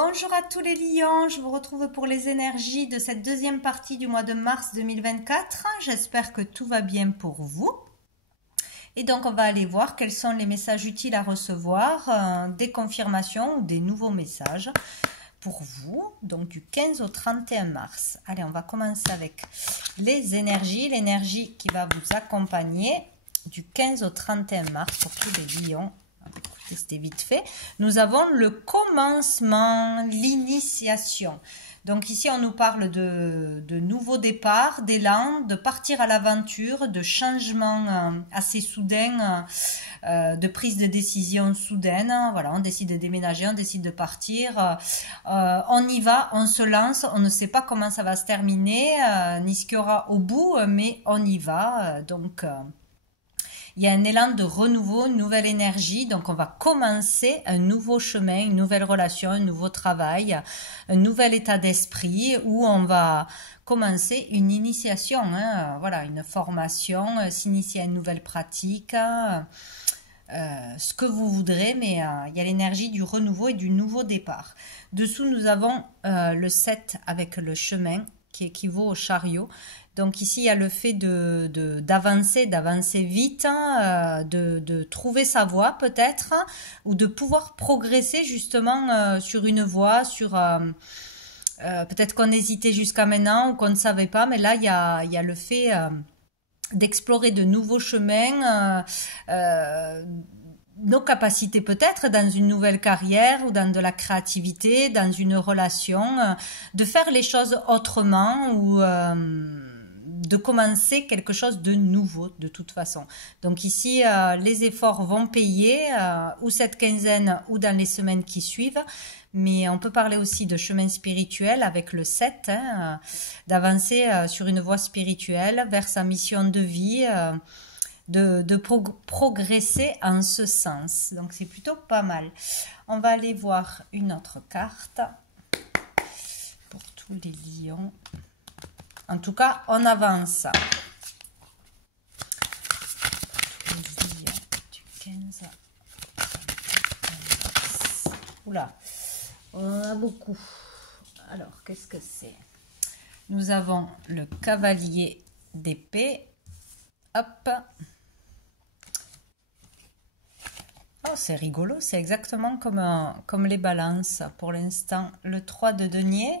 Bonjour à tous les lions, je vous retrouve pour les énergies de cette deuxième partie du mois de mars 2024. J'espère que tout va bien pour vous. Et donc on va aller voir quels sont les messages utiles à recevoir, des confirmations ou des nouveaux messages pour vous, donc du 15 au 31 mars. Allez, on va commencer avec les énergies, l'énergie qui va vous accompagner du 15 au 31 mars pour tous les lions. C'était vite fait. Nous avons le commencement, l'initiation. Donc ici, on nous parle de nouveaux départs, d'élan, de partir à l'aventure, de changements assez soudains, de prise de décision soudaine. Voilà, on décide de déménager, on décide de partir. On y va, on se lance. On ne sait pas comment ça va se terminer, ni ce qu'il y aura au bout, mais on y va. Il y a un élan de renouveau, une nouvelle énergie, donc on va commencer un nouveau chemin, une nouvelle relation, un nouveau travail, un nouvel état d'esprit où on va commencer une initiation, voilà, une formation, s'initier à une nouvelle pratique, ce que vous voudrez, mais il y a l'énergie du renouveau et du nouveau départ. Dessous, nous avons le 7 avec le chemin qui équivaut au chariot. Donc ici, il y a le fait d'avancer vite, de trouver sa voie peut-être, ou de pouvoir progresser justement sur une voie, sur peut-être qu'on hésitait jusqu'à maintenant ou qu'on ne savait pas, mais là, il y a le fait d'explorer de nouveaux chemins, nos capacités peut-être dans une nouvelle carrière ou dans de la créativité, dans une relation, de faire les choses autrement ou de commencer quelque chose de nouveau de toute façon. Donc ici, les efforts vont payer, ou cette quinzaine ou dans les semaines qui suivent, mais on peut parler aussi de chemin spirituel avec le 7, d'avancer sur une voie spirituelle vers sa mission de vie, de progresser en ce sens. Donc c'est plutôt pas mal. On va aller voir une autre carte pour tous les lions. En tout cas, on avance. Les lions du 15. Oula, on en a beaucoup. Alors, qu'est-ce que c'est? Nous avons le cavalier d'épée. Hop. Oh, c'est rigolo, c'est exactement comme les balances pour l'instant. Le 3 de denier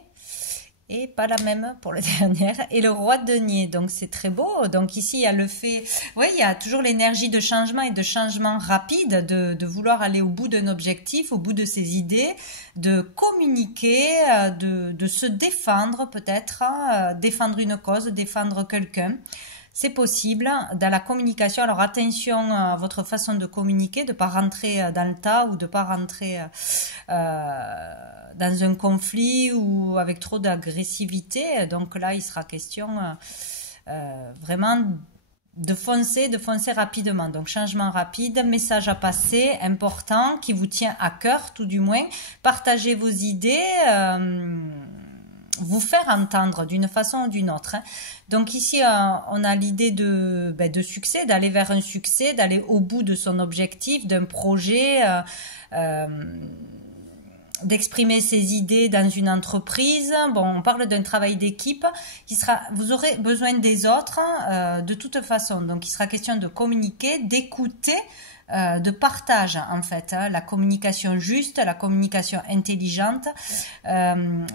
et pas la même pour la dernière. Et le roi de denier, donc c'est très beau. Donc ici, il y a le fait... Oui, il y a toujours l'énergie de changement et de changement rapide, de vouloir aller au bout d'un objectif, au bout de ses idées, de communiquer, de se défendre peut-être, défendre une cause, défendre quelqu'un. C'est possible dans la communication. Alors attention à votre façon de communiquer, de pas rentrer dans le tas ou de pas rentrer dans un conflit ou avec trop d'agressivité. Donc là, il sera question vraiment de foncer rapidement. Donc changement rapide, message à passer, important, qui vous tient à cœur tout du moins. Partagez vos idées. Vous faire entendre d'une façon ou d'une autre. Donc ici, on a l'idée de succès, d'aller vers un succès, d'aller au bout de son objectif, d'un projet, d'exprimer ses idées dans une entreprise. Bon, on parle d'un travail d'équipe qui sera, vous aurez besoin des autres de toute façon. Donc il sera question de communiquer, d'écouter, de partage en fait, la communication juste, la communication intelligente,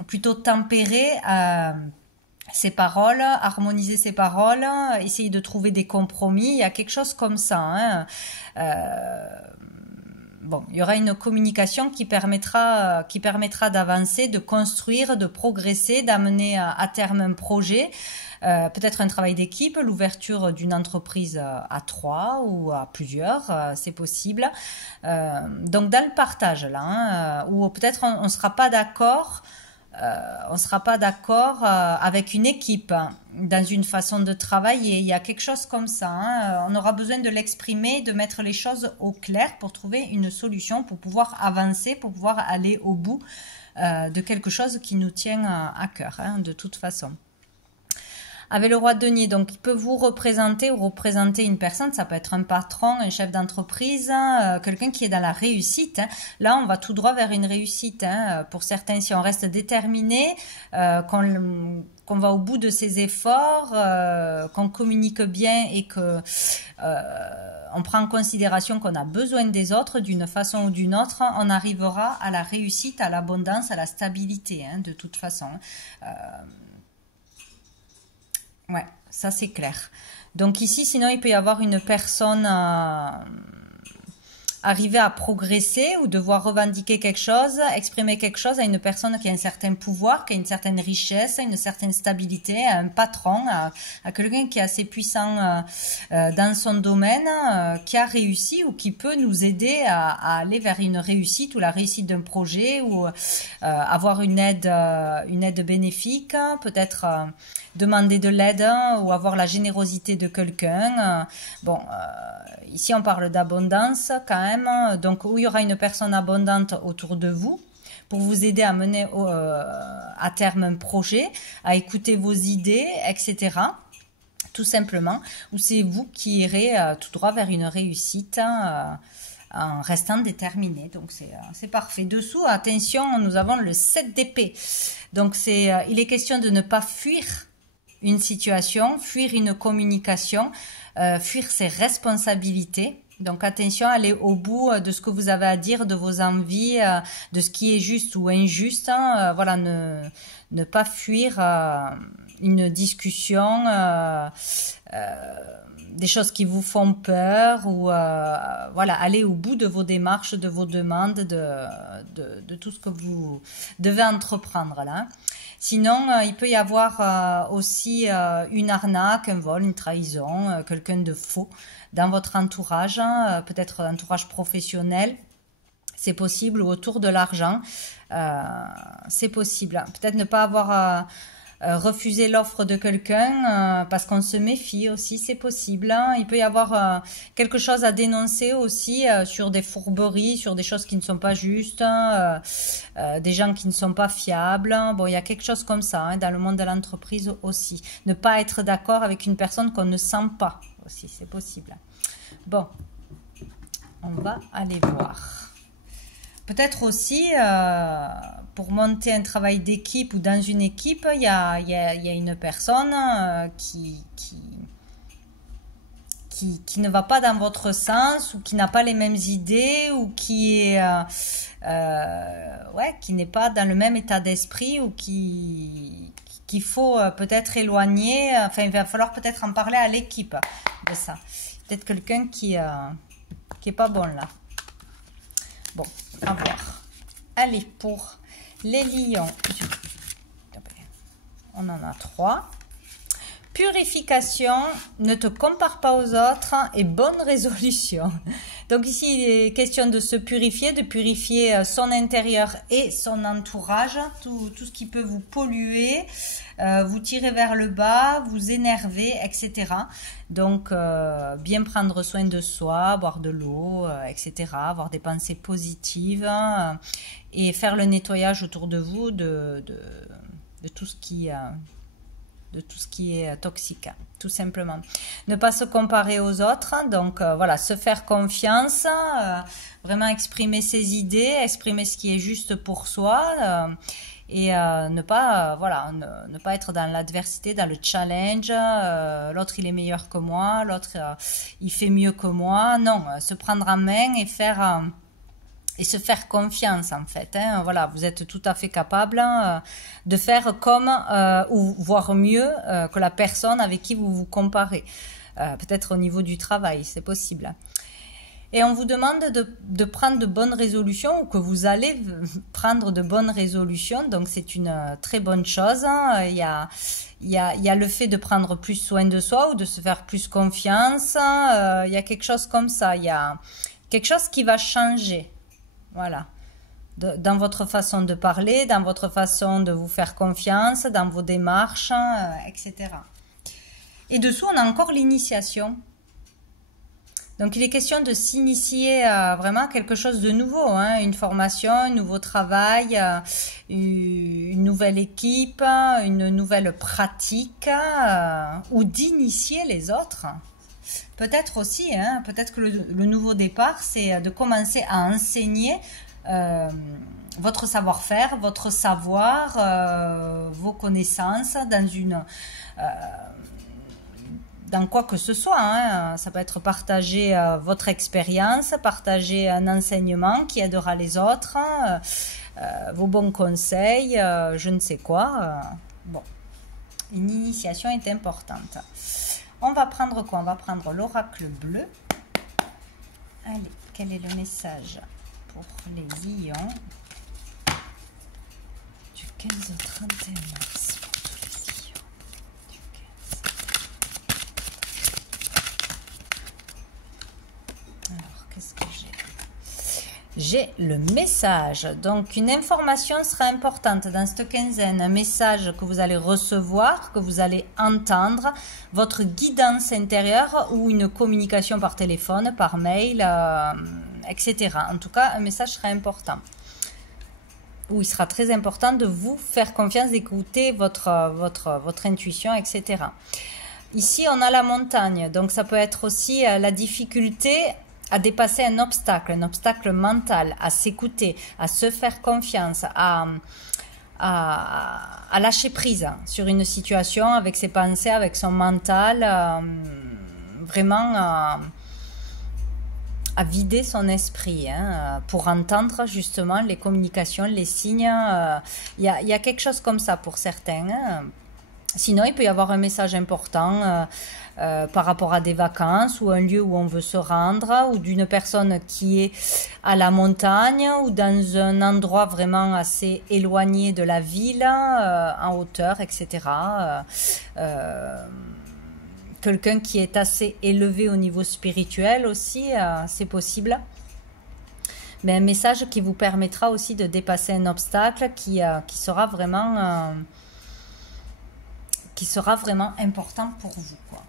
plutôt tempérée, ses paroles, harmoniser ses paroles, essayer de trouver des compromis, il y a quelque chose comme ça. Bon, il y aura une communication qui permettra d'avancer, de construire, de progresser, d'amener à terme un projet. Peut-être un travail d'équipe, l'ouverture d'une entreprise à 3 ou à plusieurs, c'est possible. Donc dans le partage là, ou peut-être on ne sera pas d'accord. Avec une équipe dans une façon de travailler. Il y a quelque chose comme ça. On aura besoin de l'exprimer, de mettre les choses au clair pour trouver une solution, pour pouvoir avancer, pour pouvoir aller au bout de quelque chose qui nous tient à cœur, de toute façon. avec le roi de denier. Donc, il peut vous représenter ou représenter une personne. Ça peut être un patron, un chef d'entreprise, quelqu'un qui est dans la réussite. Hein. Là, on va tout droit vers une réussite. Hein. Pour certains, si on reste déterminé, qu'on va au bout de ses efforts, qu'on communique bien et que on prend en considération qu'on a besoin des autres d'une façon ou d'une autre, on arrivera à la réussite, à l'abondance, à la stabilité, hein, de toute façon. Ouais, ça c'est clair. Donc ici, sinon, il peut y avoir une personne arriver à progresser ou devoir revendiquer quelque chose, exprimer quelque chose à une personne qui a un certain pouvoir, qui a une certaine richesse, une certaine stabilité, à un patron, à quelqu'un qui est assez puissant dans son domaine, qui a réussi ou qui peut nous aider à aller vers une réussite ou la réussite d'un projet ou avoir une aide bénéfique, peut-être demander de l'aide ou avoir la générosité de quelqu'un. Bon, ici on parle d'abondance quand même, donc où il y aura une personne abondante autour de vous pour vous aider à mener à terme un projet, à écouter vos idées, etc. Tout simplement, ou c'est vous qui irez tout droit vers une réussite en restant déterminé. Donc c'est parfait. Dessous, attention, nous avons le 7 d'épée. Donc il est question de ne pas fuir une situation, fuir une communication, fuir ses responsabilités. Donc attention, allez au bout de ce que vous avez à dire, de vos envies, de ce qui est juste ou injuste. Hein. Voilà, ne pas fuir une discussion, des choses qui vous font peur ou voilà, allez au bout de vos démarches, de vos demandes, de tout ce que vous devez entreprendre là. Sinon, il peut y avoir aussi une arnaque, un vol, une trahison, quelqu'un de faux dans votre entourage, peut-être entourage professionnel, c'est possible, ou autour de l'argent, c'est possible. Peut-être ne pas avoir refuser l'offre de quelqu'un parce qu'on se méfie aussi, c'est possible. Hein. Il peut y avoir quelque chose à dénoncer aussi sur des fourberies, sur des choses qui ne sont pas justes, des gens qui ne sont pas fiables. Bon, il y a quelque chose comme ça hein, dans le monde de l'entreprise aussi. Ne pas être d'accord avec une personne qu'on ne sent pas aussi, c'est possible. Bon, on va aller voir. Peut-être aussi, pour monter un travail d'équipe ou dans une équipe, il y a une personne qui ne va pas dans votre sens ou qui n'a pas les mêmes idées ou qui est qui n'est pas dans le même état d'esprit ou qu'il faut peut-être éloigner. Enfin, il va falloir peut-être en parler à l'équipe de ça. Peut-être quelqu'un qui est pas bon là. Bon, à voir. Allez, pour les lions, on en a 3. Purification, ne te compare pas aux autres et bonne résolution. Donc ici, il est question de se purifier, de purifier son intérieur et son entourage, tout ce qui peut vous polluer, vous tirer vers le bas, vous énerver, etc. Donc, bien prendre soin de soi, boire de l'eau, etc. Avoir des pensées positives et faire le nettoyage autour de vous de tout ce qui est toxique, tout simplement. Ne pas se comparer aux autres, donc voilà, se faire confiance, vraiment exprimer ses idées, exprimer ce qui est juste pour soi, et ne pas être dans l'adversité, dans le challenge, l'autre il est meilleur que moi, l'autre il fait mieux que moi, non, se prendre en main et faire... et se faire confiance en fait. Hein. Voilà, vous êtes tout à fait capable de faire comme ou voire mieux que la personne avec qui vous vous comparez. Peut-être au niveau du travail, c'est possible. Et on vous demande de prendre de bonnes résolutions ou que vous allez prendre de bonnes résolutions. Donc c'est une très bonne chose. Hein. Il y a le fait de prendre plus soin de soi ou de se faire plus confiance. Il y a quelque chose comme ça. Il y a quelque chose qui va changer. Voilà, dans votre façon de parler, dans votre façon de vous faire confiance, dans vos démarches, etc. Et dessous, on a encore l'initiation. Donc il est question de s'initier à vraiment quelque chose de nouveau, hein, une formation, un nouveau travail, une nouvelle équipe, une nouvelle pratique, ou d'initier les autres. Peut-être aussi, hein, peut-être que le nouveau départ, c'est de commencer à enseigner votre savoir-faire, votre savoir, vos connaissances dans quoi que ce soit, hein. Ça peut être partager votre expérience, partager un enseignement qui aidera les autres, vos bons conseils, je ne sais quoi. Bon, une initiation est importante. On va prendre quoi? On va prendre l'oracle bleu. Allez, quel est le message pour les lions du 15 au 31 mars? J'ai le message, donc une information sera importante dans cette quinzaine, un message que vous allez recevoir, que vous allez entendre, votre guidance intérieure ou une communication par téléphone, par mail, etc. En tout cas, un message sera important. Où il sera très important de vous faire confiance, d'écouter votre intuition, etc. Ici, on a la montagne, donc ça peut être aussi la difficulté à dépasser un obstacle mental, à s'écouter, à se faire confiance, à lâcher prise sur une situation avec ses pensées, avec son mental, vraiment à vider son esprit, hein, pour entendre justement les communications, les signes. Il y a quelque chose comme ça pour certains, hein. Sinon, il peut y avoir un message important par rapport à des vacances ou un lieu où on veut se rendre, ou d'une personne qui est à la montagne ou dans un endroit vraiment assez éloigné de la ville, en hauteur, etc. Quelqu'un qui est assez élevé au niveau spirituel aussi, c'est possible. Mais un message qui vous permettra aussi de dépasser un obstacle qui sera vraiment important pour vous, quoi.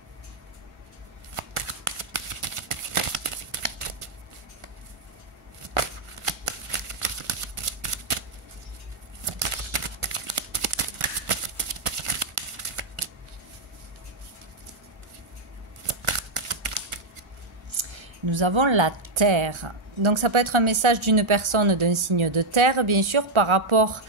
Nous avons la terre. Donc ça peut être un message d'une personne d'un signe de terre, bien sûr, par rapport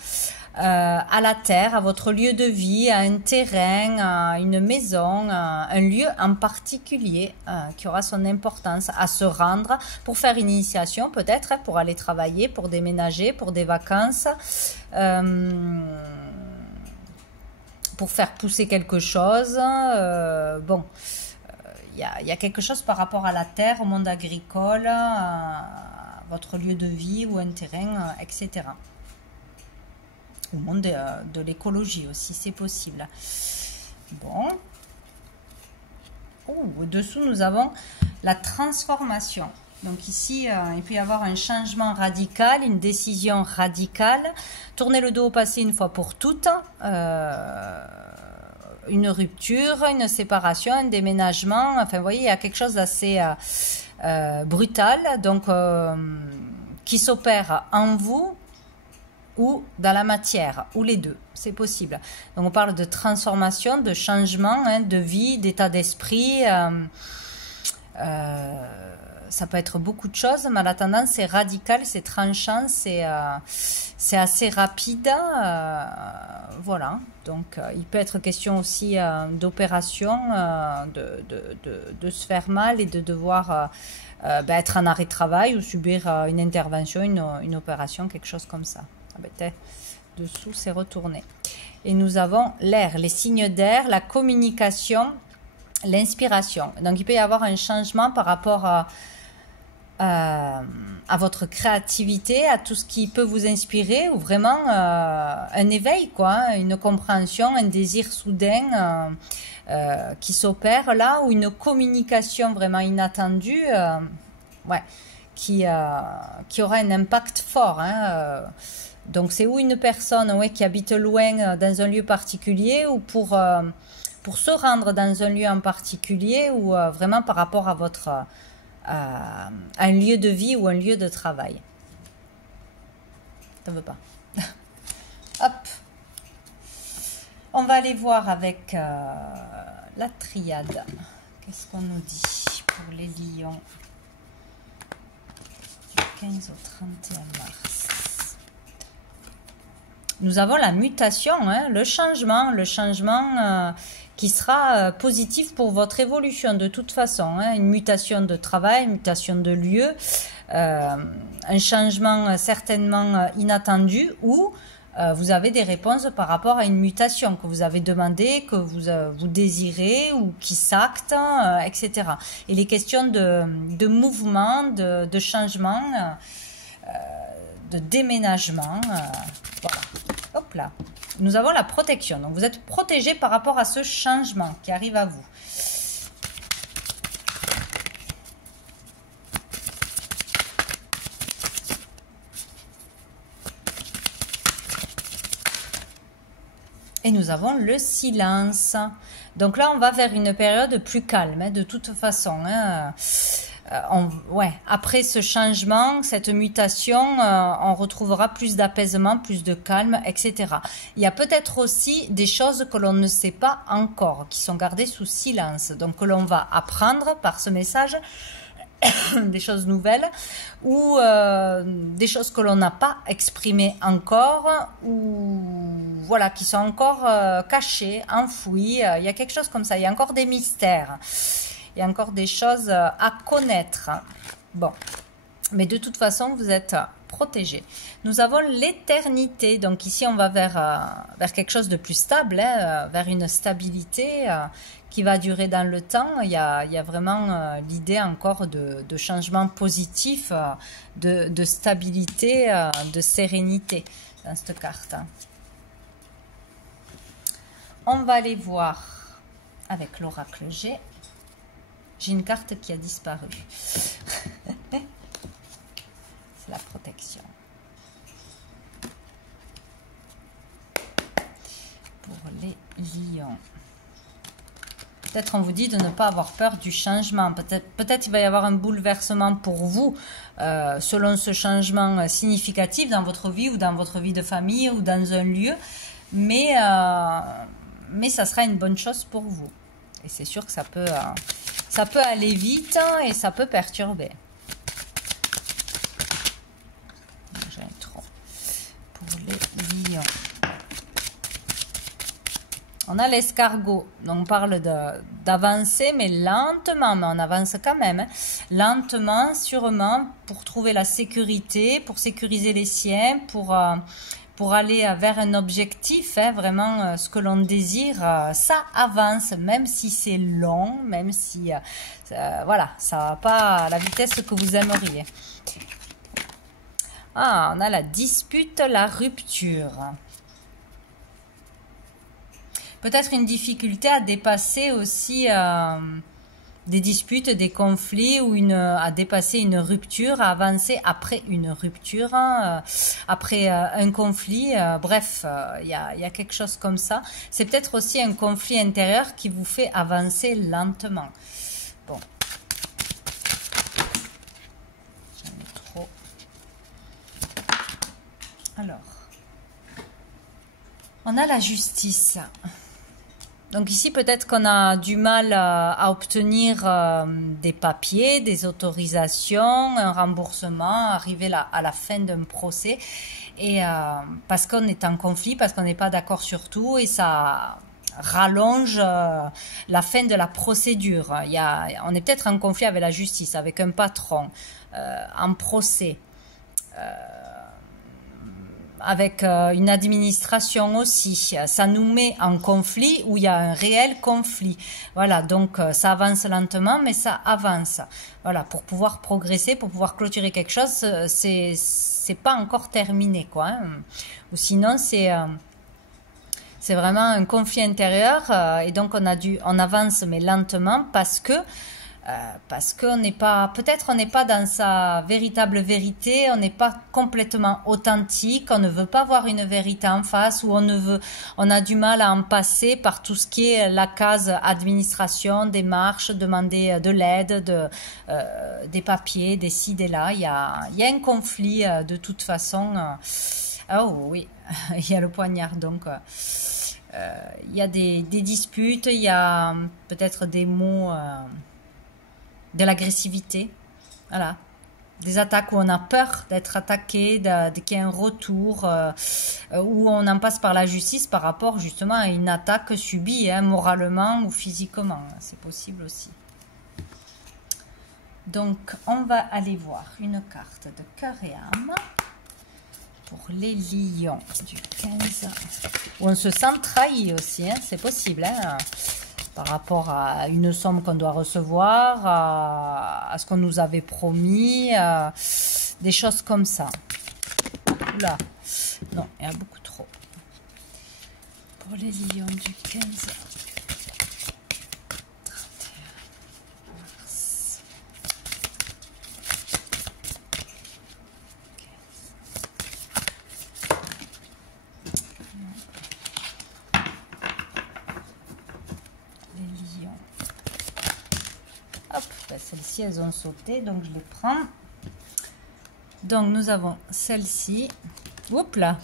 à la terre, à votre lieu de vie, à un terrain, à une maison, à un lieu en particulier qui aura son importance à se rendre pour faire une initiation, peut-être, pour aller travailler, pour déménager, pour des vacances, pour faire pousser quelque chose. Bon, il y a quelque chose par rapport à la terre, au monde agricole, à votre lieu de vie ou un terrain, etc. Au monde de l'écologie aussi, c'est possible. Bon. Au-dessous, nous avons la transformation. Donc ici, il peut y avoir un changement radical, une décision radicale. Tournez le dos au passé une fois pour toutes. Une rupture, une séparation, un déménagement. Enfin, vous voyez, il y a quelque chose d'assez brutal. Donc, qui s'opère en vous ou dans la matière, ou les deux, c'est possible. Donc on parle de transformation, de changement, hein, de vie, d'état d'esprit. Ça peut être beaucoup de choses, mais la tendance c'est radical, c'est tranchant, c'est assez rapide. Voilà, donc il peut être question aussi d'opération, de se faire mal et de devoir être en arrêt de travail ou subir une intervention, une opération, quelque chose comme ça. Dessous, c'est retourné. Et nous avons l'air, les signes d'air, la communication, l'inspiration. Donc, il peut y avoir un changement par rapport à votre créativité, à tout ce qui peut vous inspirer, ou vraiment un éveil, quoi, hein, une compréhension, un désir soudain qui s'opère là, ou une communication vraiment inattendue, qui aura un impact fort, hein, donc c'est ou une personne qui habite loin dans un lieu particulier, ou pour se rendre dans un lieu en particulier, ou vraiment par rapport à votre un lieu de vie ou un lieu de travail. T'en veux pas? Hop. On va aller voir avec la triade. Qu'est-ce qu'on nous dit pour les lions du 15 au 31 mars? Nous avons la mutation, hein, le changement qui sera positif pour votre évolution de toute façon. Hein, une mutation de travail, une mutation de lieu, un changement certainement inattendu ou vous avez des réponses par rapport à une mutation que vous avez demandé, que vous désirez ou qui s'acte, etc. Et les questions de mouvement, de changement, de déménagement, voilà. Hop là. Nous avons la protection. Donc vous êtes protégé par rapport à ce changement qui arrive à vous. Et nous avons le silence. Donc là, on va vers une période plus calme, hein, de toute façon. Hein. Après ce changement, cette mutation, on retrouvera plus d'apaisement, plus de calme, etc. Il y a peut-être aussi des choses que l'on ne sait pas encore, qui sont gardées sous silence. Donc que l'on va apprendre par ce message, des choses nouvelles ou des choses que l'on n'a pas exprimées encore ou voilà, qui sont encore cachées, enfouies. Il y a quelque chose comme ça, il y a encore des mystères. Il y a encore des choses à connaître. Bon, mais de toute façon, vous êtes protégé. Nous avons l'éternité. Donc ici, on va vers quelque chose de plus stable, hein, vers une stabilité qui va durer dans le temps. Il y a vraiment l'idée encore de changement positif, de stabilité, de sérénité dans cette carte. On va aller voir avec l'oracle G. J'ai une carte qui a disparu. C'est la protection. Pour les lions. Peut-être on vous dit de ne pas avoir peur du changement. Peut-être il va y avoir un bouleversement pour vous selon ce changement significatif dans votre vie ou dans votre vie de famille ou dans un lieu. Mais ça sera une bonne chose pour vous. Et c'est sûr que ça peut aller vite et ça peut perturber. J'ai trop pour les lions. On a l'escargot. Donc on parle d'avancer, mais lentement, mais on avance quand même. Hein. Lentement, sûrement, pour trouver la sécurité, pour sécuriser les siens, pour aller vers un objectif, hein, vraiment ce que l'on désire, ça avance, même si c'est long, même si voilà, ça va pas à la vitesse que vous aimeriez. Ah, on a la dispute, la rupture. Peut-être une difficulté à dépasser aussi des disputes, des conflits ou à dépasser une rupture, à avancer après une rupture, après un conflit. Bref, il y a quelque chose comme ça. C'est peut-être aussi un conflit intérieur qui vous fait avancer lentement. Bon. J'en ai trop. Alors, on a la justice. Donc ici, peut-être qu'on a du mal à obtenir des papiers, des autorisations, un remboursement, arriver à la fin d'un procès. Et parce qu'on est en conflit, parce qu'on n'est pas d'accord sur tout, et ça rallonge la fin de la procédure. On est peut-être en conflit avec la justice, avec un patron, en procès. Avec une administration aussi, ça nous met en conflit où il y a un réel conflit. Voilà, donc ça avance lentement, mais ça avance. Voilà, pour pouvoir progresser, pour pouvoir clôturer quelque chose, c'est pas encore terminé, quoi. Hein. Ou sinon, c'est vraiment un conflit intérieur et donc on avance mais lentement parce que Parce qu'on n'est pas, peut-être on n'est pas dans sa véritable vérité, on n'est pas complètement authentique, on ne veut pas voir une vérité en face, ou on a du mal à en passer par tout ce qui est la case administration, démarche, demander de l'aide, des papiers, des ci, des là. Il y a un conflit de toute façon. Oh oui, il y a le poignard, donc il y a des disputes, il y a peut-être des mots, de l'agressivité, voilà, des attaques où on a peur d'être attaqué, qu'il y ait un retour, où on en passe par la justice par rapport justement à une attaque subie, hein, moralement ou physiquement, c'est possible aussi. Donc on va aller voir une carte de cœur et âme pour les lions du 15, où on se sent trahi aussi, hein, c'est possible, hein, par rapport à une somme qu'on doit recevoir, à ce qu'on nous avait promis, des choses comme ça. Oula, non, il y a beaucoup trop. Pour les lions du 15, 31 mars. Les lions. Hop, ben celles-ci, elles ont sauté, donc je les prends. Donc, nous avons celle-ci. Oups là.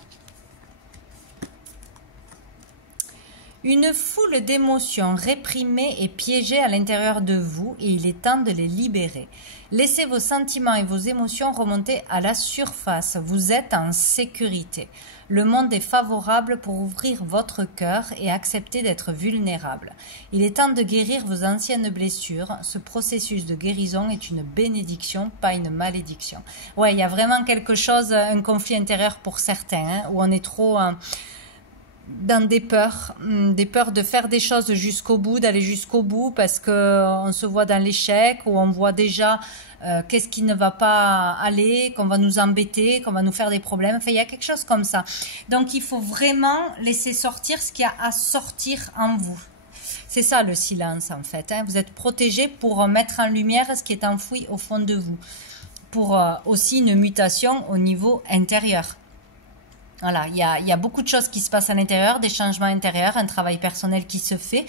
Une foule d'émotions réprimées et piégées à l'intérieur de vous et il est temps de les libérer. Laissez vos sentiments et vos émotions remonter à la surface. Vous êtes en sécurité. Le monde est favorable pour ouvrir votre cœur et accepter d'être vulnérable. Il est temps de guérir vos anciennes blessures. Ce processus de guérison est une bénédiction, pas une malédiction. Ouais, il y a vraiment quelque chose, un conflit intérieur pour certains, hein, où on est trop dans des peurs de faire des choses jusqu'au bout, d'aller jusqu'au bout, parce que on se voit dans l'échec, ou on voit déjà qu'est-ce qui ne va pas aller, qu'on va nous embêter, qu'on va nous faire des problèmes. Enfin, il y a quelque chose comme ça. Donc, il faut vraiment laisser sortir ce qu'il y a à sortir en vous. C'est ça le silence, en fait, hein. Vous êtes protégé pour mettre en lumière ce qui est enfoui au fond de vous. Pour aussi une mutation au niveau intérieur. Voilà, il y a beaucoup de choses qui se passent à l'intérieur, des changements intérieurs, un travail personnel qui se fait,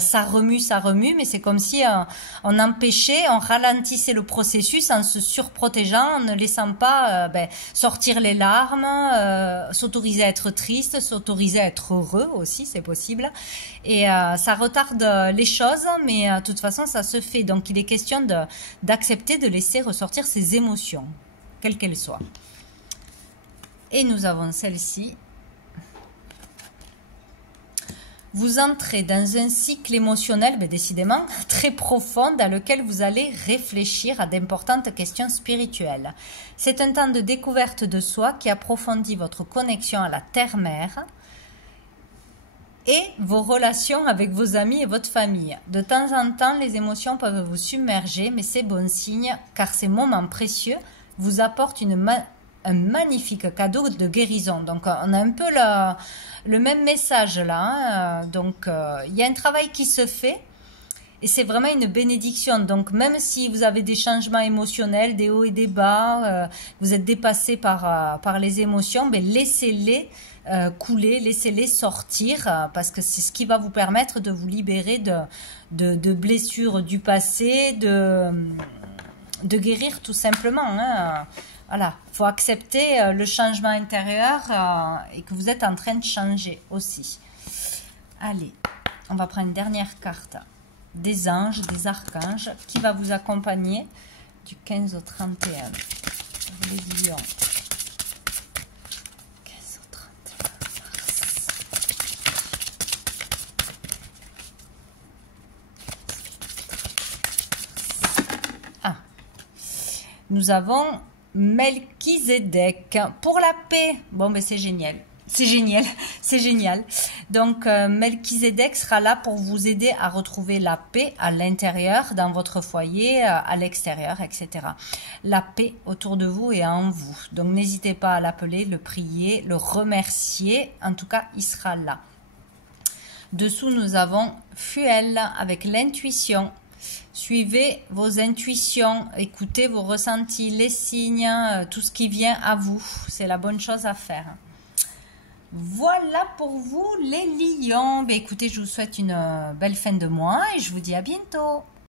ça remue, mais c'est comme si on empêchait, on ralentissait le processus en se surprotégeant, en ne laissant pas sortir les larmes, s'autoriser à être triste, s'autoriser à être heureux aussi, c'est possible. Et ça retarde les choses, mais de toute façon, ça se fait. Donc, il est question d'accepter de laisser ressortir ses émotions, quelles qu'elles soient. Et nous avons celle-ci. Vous entrez dans un cycle émotionnel, décidément, très profond, dans lequel vous allez réfléchir à d'importantes questions spirituelles. C'est un temps de découverte de soi qui approfondit votre connexion à la terre-mère et vos relations avec vos amis et votre famille. De temps en temps, les émotions peuvent vous submerger, mais c'est bon signe, car ces moments précieux vous apportent un magnifique cadeau de guérison. Donc, on a un peu le même message là, hein. Donc, il y a un travail qui se fait et c'est vraiment une bénédiction. Donc, même si vous avez des changements émotionnels, des hauts et des bas, vous êtes dépassé par les émotions, mais laissez-les couler, laissez-les sortir, parce que c'est ce qui va vous permettre de vous libérer de blessures du passé, de guérir tout simplement, hein. Voilà, il faut accepter le changement intérieur et que vous êtes en train de changer aussi. Allez, on va prendre une dernière carte des anges, des archanges, qui va vous accompagner du 15 au 31. Les lions. 15 au 31 mars. Ah, nous avons Melchizedek pour la paix. Bon, ben c'est génial. C'est génial, c'est génial. Donc, Melchizedek sera là pour vous aider à retrouver la paix à l'intérieur, dans votre foyer, à l'extérieur, etc. La paix autour de vous et en vous. Donc, n'hésitez pas à l'appeler, le prier, le remercier. En tout cas, il sera là. Dessous, nous avons Fuel avec l'intuition. Suivez vos intuitions, écoutez vos ressentis, les signes, tout ce qui vient à vous. C'est la bonne chose à faire. Voilà pour vous les lions. Ben, écoutez, je vous souhaite une belle fin de mois et je vous dis à bientôt.